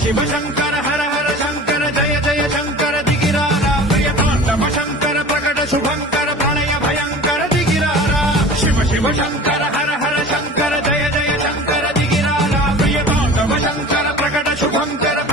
शिव शंकर हर हर शंकर जय जय शंकर दिगिरारा प्रियतांडव शंकर प्रकट शुभंकर प्रणय भयंकर दिगिरारा शिव शिव शंकर हर हर शंकर जय जय शंकर दिगिरारा प्रियतांडव शंकर प्रकट शुभंकर